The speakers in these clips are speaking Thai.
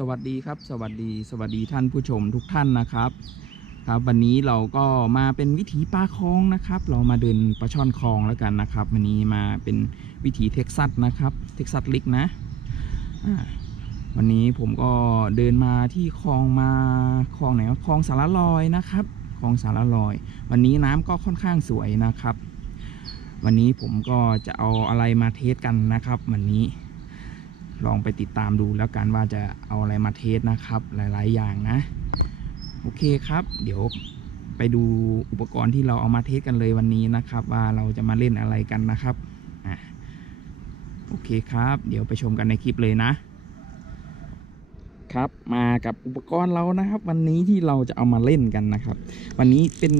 สวัสดีครับ สวัสดีสวัสดีท่านผู้ชมทุกท่านนะครับ ครับ วันนี้เราก็มาเป็นวิถีปลาคลองนะครับ เรามาเดินปลาช่อนคลองแล้วกันนะครับ วันนี้มาเป็นวิถีเท็กซัสนะครับเท็กซัสลิกนะวันนี้ผมก็เดินมาที่คลองมาคลองไหนวะคลองสารลอยนะครับคลองสารลอย วันนี้น้ำก็ค่อนข้างสวยนะครับ วันนี้ผมก็จะเอาอะไรมาเทสกันนะครับ วันนี้ ลองไปติดตามดูแล้วกันว่าจะเอาอะไรมาเทสนะครับ หลาย ๆ อย่างนะ โอเคครับ เดี๋ยวไปดูอุปกรณ์ที่เราเอามาเทสกันเลยวันนี้นะครับ ว่าเราจะมาเล่นอะไรกันนะครับอะโอเคครับ เดี๋ยวไปชมกันในคลิปเลยนะ ครับมากับอุปกรณ์เรานะครับ วันนี้ที่เราจะเอามาเล่นกันนะครับ วันนี้เป็น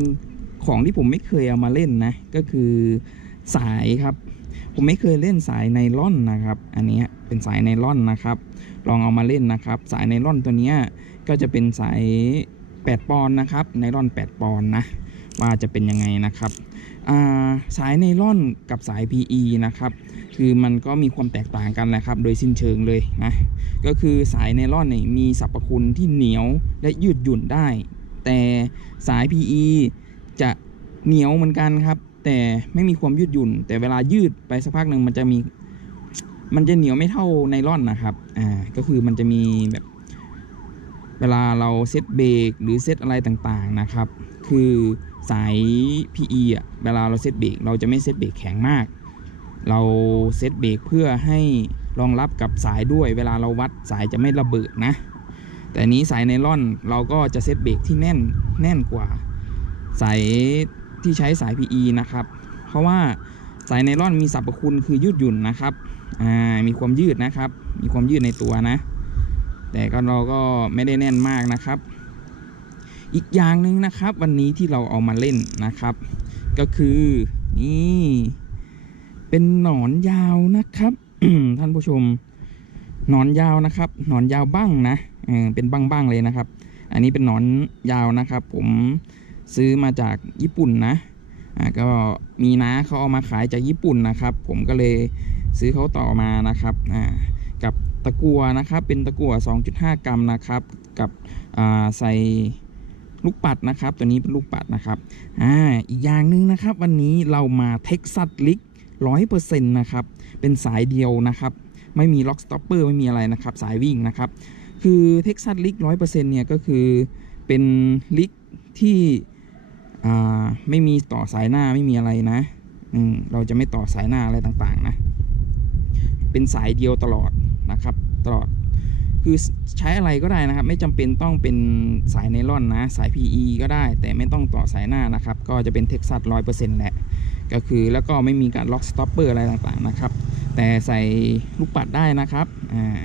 ของที่ผมไม่เคยเอามาเล่นนะ ก็คือสายครับ ผมไม่เคยเล่นสายไนล่อนนะครับ อันนี้เป็นสายไนล่อนนะครับ ลองเอามาเล่นนะครับ สายไนล่อนตัวนี้ก็จะเป็นสาย 8 ปอนด์นะครับ ไนล่อน 8 ปอนด์นะ ว่าจะเป็นยังไงนะครับาสายไนล่อนกับสาย PE นะครับ คือมันก็มีความแตกต่างกันแหละครับ โดยสิ้นเชิงเลยนะ ก็คือสายไนล่อนเนี่ยมีสรรพคุณที่เหนียวและยืดหยุ่นได้ แต่สาย PE จะเหนียวเหมือนกันครับ แต่ไม่มีความยืดหยุ่น แต่เวลายืดไปสักพักหนึ่งมันจะมี มันจะเหนียวไม่เท่าไนล่อนนะครับ อ่า ก็คือมันจะมีแบบ เวลาเราเซตเบรกหรือเซตอะไรต่างๆนะครับ คือสาย PE อะ เวลาเราเซตเบรกเราจะไม่เซตเบรกแข็งมาก เราเซตเบรกเพื่อให้รองรับกับสายด้วย เวลาเราวัดสายจะไม่ระเบิดนะ แต่นนี้สายไนล่อนเราก็จะเซตเบรกที่แน่นแน่นกว่า สาย ที่ใช้สาย PE นะครับ เพราะว่าสายไนล่อนมีสรรพคุณคือยืดหยุ่นนะครับ อ่า มีความยืดนะครับ มีความยืดในตัวนะ แต่ก็เราก็ไม่ได้แน่นมากนะครับ อีกอย่างหนึ่งนะครับ วันนี้ที่เราเอามาเล่นนะครับ ก็คือนี่เป็นหนอนยาวนะครับท่านผู้ชม หนอนยาวนะครับ หนอนยาวบ้างนะเออเป็นบ้างๆเลยนะครับ อันนี้เป็นหนอนยาวนะครับ ผม ซื้อมาจากญี่ปุ่นนะอ่าก็มีน้าเขาเอามาขายจากญี่ปุ่นนะครับ ผมก็เลยซื้อเขาต่อมานะครับอ่ากับตะกัวนะครับ เป็นตะกัว 2.5 กรัมนะครับ กับอ่าใส่ลูกปัดนะครับ ตัวนี้เป็นลูกปัดนะครับอ่าอีกอย่างหนึ่งนะครับ วันนี้เรามาเท็กซัสลิกร้อยเปอร์เซ็นต์นะครับ เป็นสายเดียวนะครับ ไม่มีล็อกสต็อปเปอร์ไม่มีอะไรนะครับ สายวิ่งนะครับ คือเท็กซัสลิกร้อยเปอร์เซ็นต์เนี่ยก็คือเป็นลิกที่ ไม่มีต่อสายหน้าไม่มีอะไรนะอืมเราจะไม่ต่อสายหน้าอะไรต่างๆนะ เป็นสายเดียวตลอดนะครับ ตลอด คือใช้อะไรก็ได้นะครับ ไม่จำเป็นต้องเป็นสายไนล่อนนะ สาย PE ก็ได้ แต่ไม่ต้องต่อสายหน้านะครับ ก็จะเป็นเท็กซัสร้อยเปอร์เซ็นต์แหละ ก็คือแล้วก็ไม่มีการล็อกสต็อปเปอร์อะไรต่างๆนะครับ แต่ใส่ลูกปัดได้นะครับ อ่า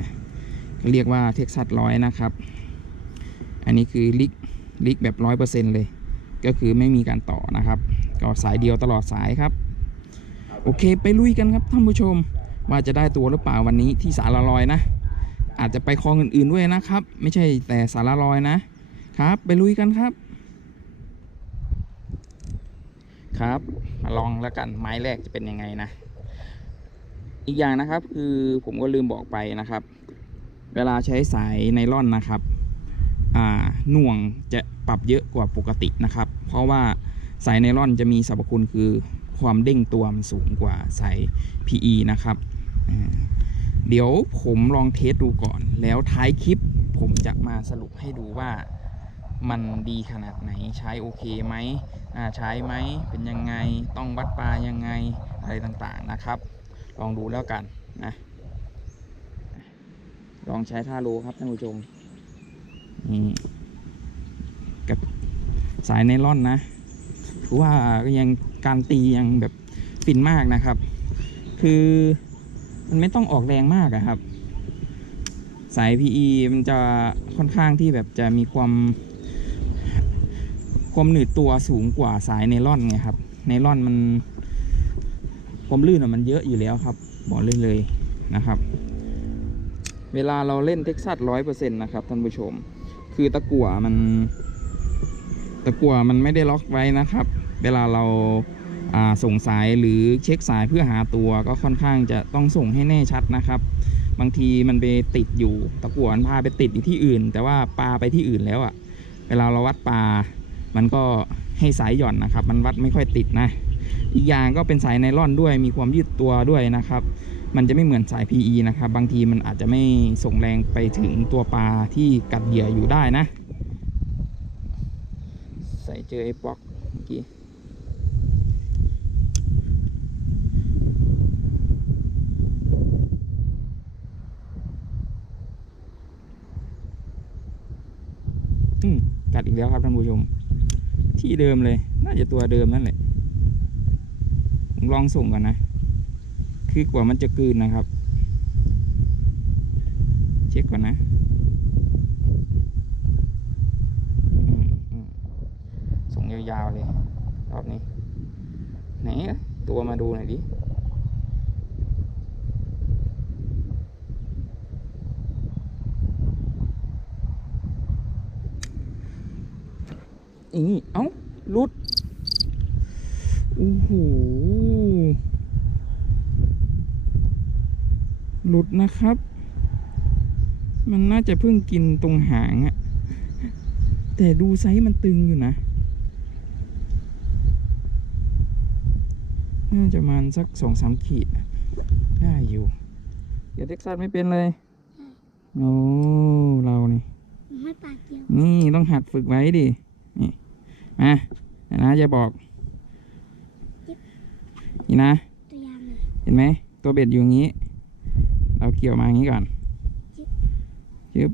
เรียกว่าเท็กซัสร้อยนะครับ อันนี้คือลิกลิกแบบร้อยเปอร์เซ็นต์เลย ก็คือไม่มีการต่อนะครับ ก็สายเดียวตลอดสายครับ โอเคไปลุยกันครับท่านผู้ชม ว่าจะได้ตัวหรือเปล่าวันนี้ที่สาราลอยนะ อาจจะไปคลองอื่นๆด้วยนะครับ ไม่ใช่แต่สาราลอยนะครับ ไปลุยกันครับ ครับมาลองแล้วกันไม้แรกจะเป็นยังไงนะ อีกอย่างนะครับคือผมก็ลืมบอกไปนะครับ เวลาใช้สายไนล่อนนะครับ หน่วงจะปรับเยอะกว่าปกตินะครับ เพราะว่าสายไนล่อนจะมีสรรพคุณคือความเด้งตัวมันสูงกว่าสาย PE นะครับ เดี๋ยวผมลองเทสดูก่อน แล้วท้ายคลิปผมจะมาสรุปให้ดูว่ามันดีขนาดไหนใช้โอเคไหมใช้ไหมเป็นยังไงต้องวัดปลายังไงอะไรต่างๆนะครับ ลองดูแล้วกันนะลองใช้ท่าโลครับท่านผู้ชม กับสายไนล่อนนะถือว่าก็ยังการตียังแบบฟินมากนะครับ คือมันไม่ต้องออกแรงมากอะครับ สาย PE มันจะค่อนข้างที่แบบจะมีความความหนืดตัวสูงกว่าสายไนล่อนไงครับไนล่อนมันความลื่นมันเยอะอยู่แล้วครับบอกเลยเลยนะครับ เวลาเราเล่นเท็กซัสร้อยเปอร์เซ็นต์นะครับท่านผู้ชม คือตะกั่วมัน ตะกั่วมันไม่ได้ล็อกไว้นะครับ เวลาเราอ่าส่งสายหรือเช็คสายเพื่อหาตัวก็ค่อนข้างจะต้องส่งให้แน่ชัดนะครับ บางทีมันไปติดอยู่ตะกั่วมันพาไปติดอยู่ที่อื่น แต่ว่าปลาไปที่อื่นแล้วอะ่ะ เวลาเราวัดปลา มันก็ให้สายหย่อนนะครับ มันวัดไม่ค่อยติดนะ อีกอย่างก็เป็นสายไนล่อนด้วยมีความยืดตัวด้วยนะครับ มันจะไม่เหมือนสาย PE นะครับ บางทีมันอาจจะไม่ส่งแรงไปถึงตัวปลาที่กัดเหยื่ออยู่ได้นะ ใส่เจอไอ้ปลอกเมื่อกี้กัดอีกแล้วครับท่านผู้ชม ที่เดิมเลย น่าจะตัวเดิมนั่นแหละผมลองส่งก่อนนะ คือกว่ามันจะกืนนะครับ เช็คก่อนนะส่งยาวๆเลยรอบนี้ ไหนตัวมาดูหน่อยดิอีเอ้าลุด โอ้โห หลุดนะครับ มันน่าจะเพิ่งกินตรงหางอะแต่ดูไซส์มันตึงอยู่นะ น่าจะประมาณสักสองสามขีดอะได้อยู่ เดี๋ยวเท็กซัสไม่เป็นเลย โอ้ เรานี่ไม่ปากเกี่ยว นี่ต้องหัดฝึกไว้ดิ นี่ มาเดี๋ยวนะจะบอก นี่นะตัวยางเลยเห็นไหม ตัวเบ็ดอยู่อย่างนี้ เราเกี่ยวมาอย่างนี้ก่อนจึ๊บ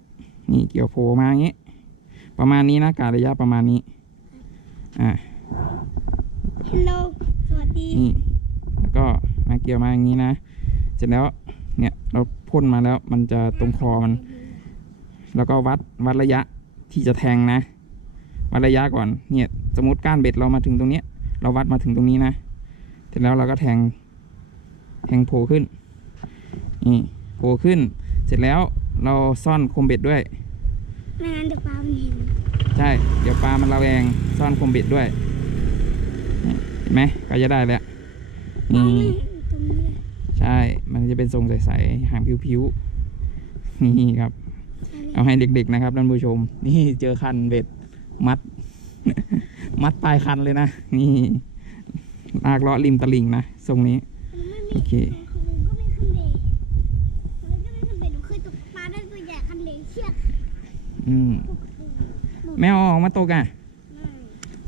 นี่เกี่ยวโผล่มาอย่างนี้ ประมาณนี้นะการระยะประมาณนี้ อ่าฮัลโหลสวัสดีนี่แล้วก็มาเกี่ยวมาอย่างนี้นะ เสร็จแล้ว เนี่ยเราพ่นมาแล้วมันจะตรงคอมัน แล้วก็วัดวัดระยะที่จะแทงนะ วัดระยะก่อน เนี่ย สมมติก้านเบ็ดเรามาถึงตรงเนี้ยเราวัดมาถึงตรงนี้นะ เสร็จแล้วเราก็แทง แทงโผล่ขึ้น นี่ โผล่ขึ้น เสร็จแล้วเราซ่อนคมเบ็ดด้วย ไม่งั้นเดี๋ยวปลามันเห็นใช่ เดี๋ยวปลามันระแวงซ่อนคมเบ็ดด้วยนี่เห็นไหมก็จะได้แล้วมองนี่ไม่เห็นตรงนี้เลยใช่ มันจะเป็นทรงใสๆ หางผิวๆ นี่ครับใช่เลยเอาให้เด็กๆนะครับท่านผู้ชม นี่เจอคันเบ็ดมัด มัดปลายคันเลยนะ นี่ลากเลาะริมตลิ่งนะทรงนี้มันไม่มีโอเคของผมก็ไม่คันเบรกมันก็ไม่คันเบรกหนูเคยตกปลาได้ตัวใหญ่คันเบรกเชือก อืมปกติแมวออกมาตกอะไม่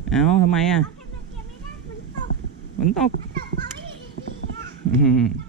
เอ้าทำไมอะเอาแค่มาเก็บไม่ได้มันตกฝนตกตกเอาไม่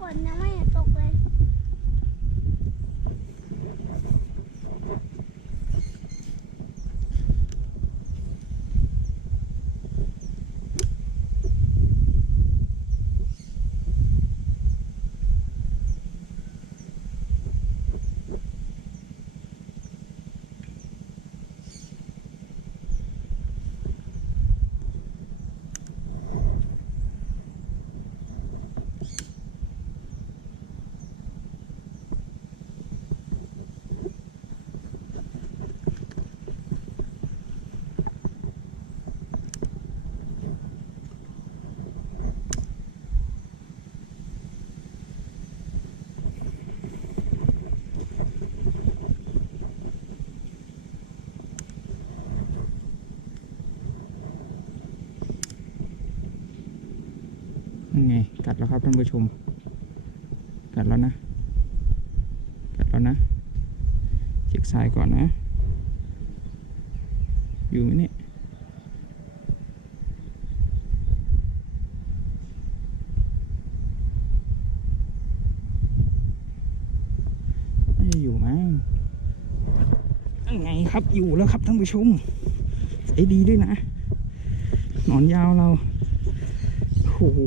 ยังไง กัดแล้วครับท่านผู้ชม กัดแล้วนะ กัดแล้วนะเช็คสายก่อนนะ อยู่ไหมเนี่ยอยู่มั้งยังไงครับอยู่แล้วครับท่านผู้ชมใจดีด้วยนะ หนอนยาวเรา อ้โห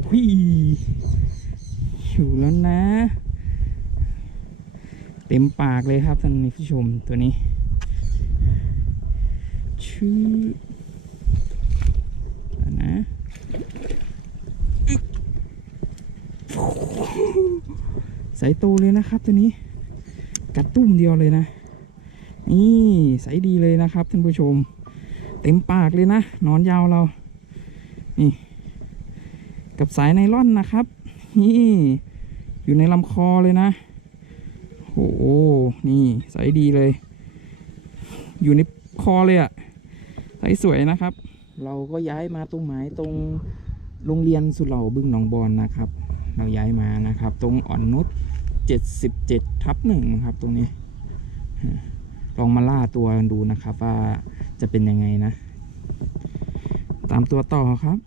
อยู่แล้วนะ เต็มปากเลยครับท่านผู้ชมตัวนี้ ชื่อนะอึ๊บโอ้โหใส่โตเลยนะครับตัวนี้ กัดตุ้มเดียวเลยนะ นี่ใสดีเลยนะครับท่านผู้ชม เต็มปากเลยนะนอนยาวเรา นี่ กับสายไนล่อนนะครับ นี่ อยู่ในลำคอเลยนะโหโหนี่ใสดีเลย อยู่ในคอเลยอะใสสวยนะครับ เราก็ย้ายมาตรงหมายตรงโรงเรียนสุเหร่าบึงหนองบอนนะครับ เราย้ายมานะครับ ตรงอ่อนนุช77ทับหนึ่งครับตรงนี้ ลองมาล่าตัวดูนะครับ ว่าจะเป็นยังไงนะ ตามตัวต่อครับ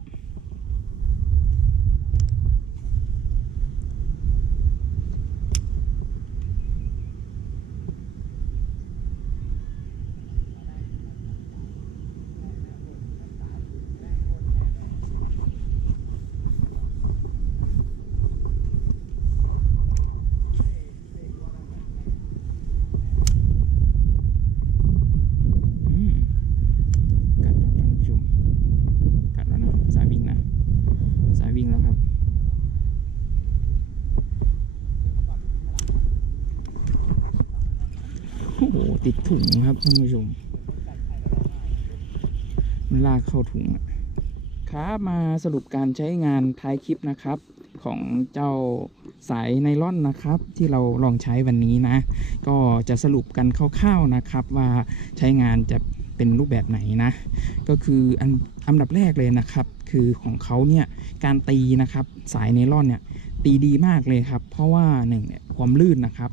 อืมกัดครับท่านผู้ชมกัดแล้วนะสายวิ่งนะ สายวิ่งแล้วครับ โอ้โห ติด ถุงครับท่านผู้ชม มันลากเข้าถุงอะครับมาสรุปการใช้งานท้ายคลิปนะครับ ของเจ้าสายไนล่อนนะครับ ที่เราลองใช้วันนี้นะ ก็จะสรุปกันคร่าวๆนะครับ ว่าใช้งานจะเป็นรูปแบบไหนนะ ก็คืออันอันดับแรกเลยนะครับ คือของเขาเนี่ยการตีนะครับสายไนล่อนเนี่ยตีดีมากเลยครับ เพราะว่าหนึ่งเนี่ยความลื่นนะครับ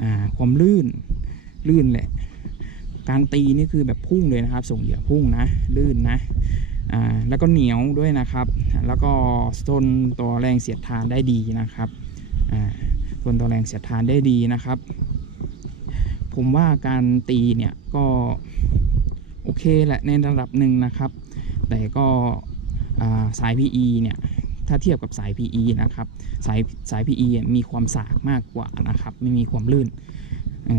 อ่าความลื่นลื่นแหละ การตีนี่คือแบบพุ่งเลยนะครับ ส่งเหยื่อพุ่งนะ ลื่นนะแล้วก็เหนียวด้วยนะครับ แล้วก็ทนต่อแรงเสียดทานได้ดีนะครับทนต่อแรงเสียดทานได้ดีนะครับ ผมว่าการตีเนี่ยก็โอเคแหละในระดับหนึ่งนะครับ แต่ก็สาย PE เนี่ยถ้าเทียบกับสาย PE นะครับ สายสาย PE อะมีความสากมากกว่านะครับ ไม่มีความลื่นอ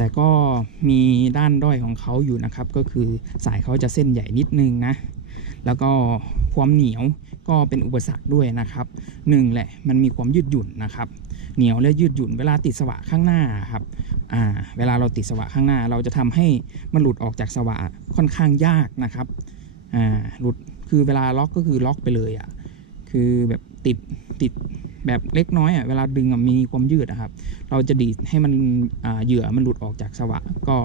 แต่ก็มีด้านด้อยของเขาอยู่นะครับ ก็คือสายเขาจะเส้นใหญ่นิดนึงนะ แล้วก็ความเหนียวก็เป็นอุปสรรคด้วยนะครับหนึ่งแหละมันมีความยืดหยุ่นนะครับ เหนียวและยืดหยุ่นเวลาติดสวะข้างหน้าครับอ่าเวลาเราติดสวะข้างหน้า เราจะทำให้มันหลุดออกจากสวะค่อนข้างยากนะครับอ่าหลุดคือเวลาล็อกก็คือล็อกไปเลยอะ่ะคือแบบติดติดแบบเล็กน้อยอะ่ะเวลาดึงมีความยืดอะครับ เราจะดีดให้มันเหยื่อมันหลุดออกจากสวะ ก็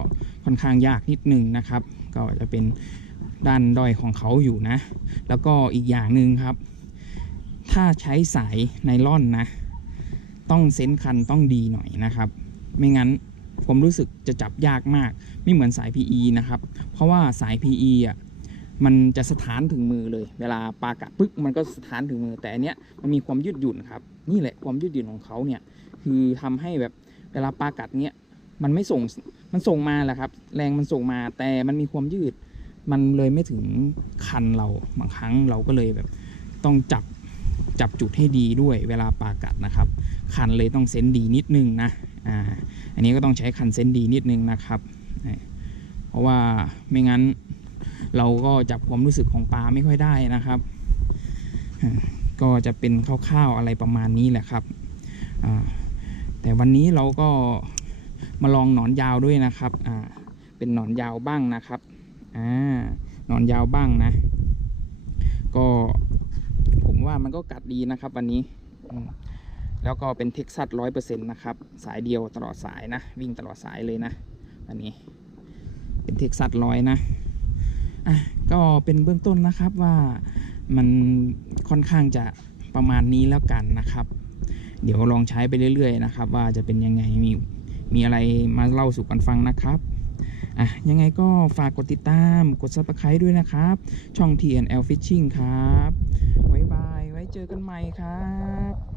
ค่อนข้างยากนิดนึงนะครับ ก็จะเป็นด้านด้อยของเขาอยู่นะ แล้วก็อีกอย่างหนึ่งครับ ถ้าใช้สายไนล่อนนะ ต้องเซนส์คันต้องดีหน่อยนะครับ ไม่งั้นผมรู้สึกจะจับยากมาก ไม่เหมือนสาย PE นะครับ เพราะว่าสาย PE อะ มันจะสถานถึงมือเลย เวลาปากัดปึ๊กมันก็สถานถึงมือแต่อันเนี้ยมันมีความยืดหยุ่นครับ นี่แหละความยืดหยุ่นของเขาเนี่ยคือทำให้แบบเวลาปากัดเนี้ยมันไม่ส่งมันส่งมาแหละครับ แรงมันส่งมาแต่มันมีความยืด มันเลยไม่ถึงคันเราบางครั้งเราก็เลยแบบต้องจับจับจุดให้ดีด้วยเวลาปากัดนะครับ คันเลยต้องเซนดีนิดนึงนะอ่าอันนี้ก็ต้องใช้คันเซนดีนิดนึงนะครับ เพราะว่าไม่งั้น เราก็จับความรู้สึกของปลาไม่ค่อยได้นะครับ ก็จะเป็นคร่าวๆอะไรประมาณนี้แหละครับ แต่วันนี้เราก็มาลองหนอนยาวด้วยนะครับ เป็นหนอนยาวบ้างนะครับอหนอนยาวบ้างนะ ก็ผมว่ามันก็กัดดีนะครับวันนี้ แล้วก็เป็นเท็กซัสร้อยเปอร์เซ็นต์นะครับ สายเดียวตลอดสายนะ วิ่งตลอดสายเลยนะ อันนี้ เป็นเท็กซัสร้อยนะ อะก็เป็นเบื้องต้นนะครับว่ามันค่อนข้างจะประมาณนี้แล้วกันนะครับ เดี๋ยวลองใช้ไปเรื่อย ๆ นะครับ ว่าจะเป็นยังไงมีมีอะไรมาเล่าสู่กันฟังนะครับอะยังไงก็ฝากกดติดตามกด subscribe ด้วยนะครับ ช่อง TNL Fishing ครับ ไว้บาย ไว้เจอกันใหม่ครับ